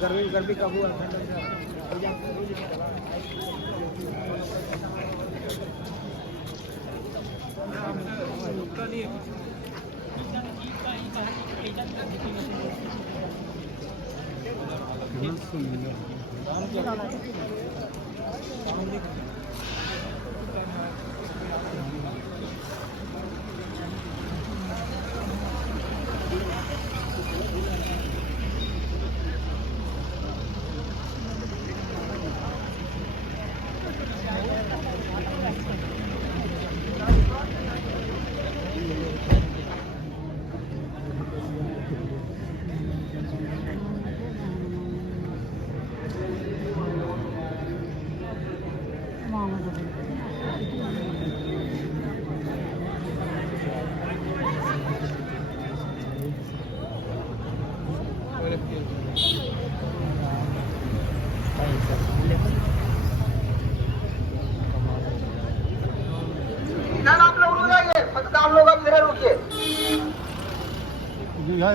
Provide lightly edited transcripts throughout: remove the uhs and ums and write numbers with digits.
गर्मी गर्मी काबू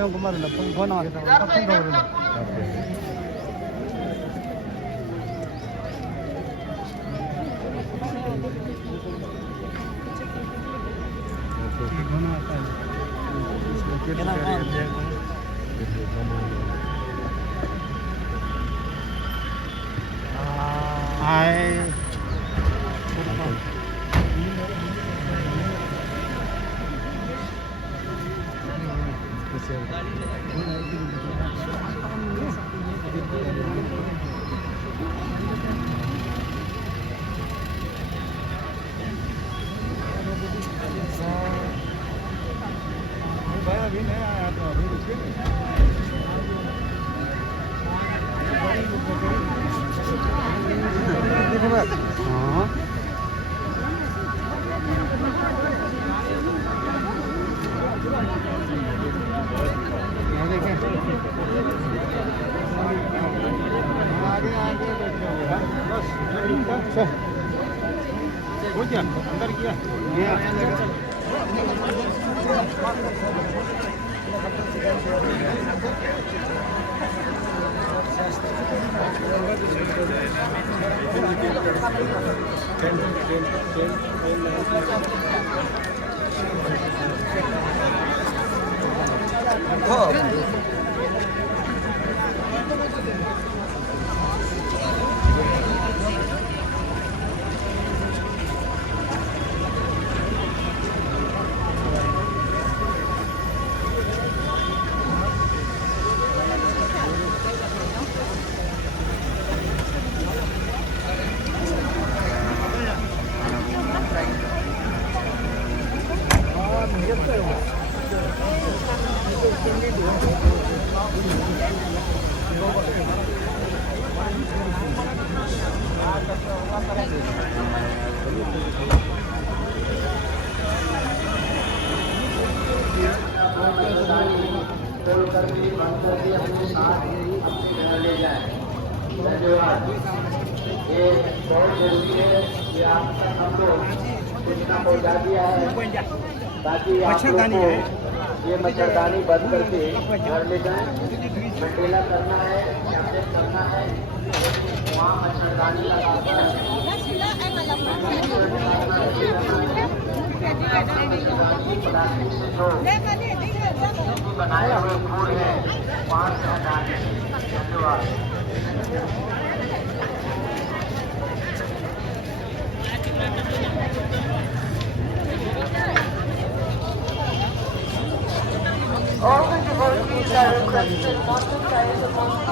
yang kemarin lah pengguna kita apa अभी नहीं आया तो अभी रुकिए आगे आगे बस हो गया अंदर किया ये बहुत जरूरी है कि आप हम लोग सूचना पहुँचा दिया है ताकि आप लोग को ये मच्छरदानी बंद करके घर ले जाएं। मंडेला करना है कैंपेन करना है वहाँ मच्छरदानी लगाकर प्लास्टिक से जो बनाए हुए फूल है वहाँ से हटाने। धन्यवाद। All the devotees are requested not to carry the most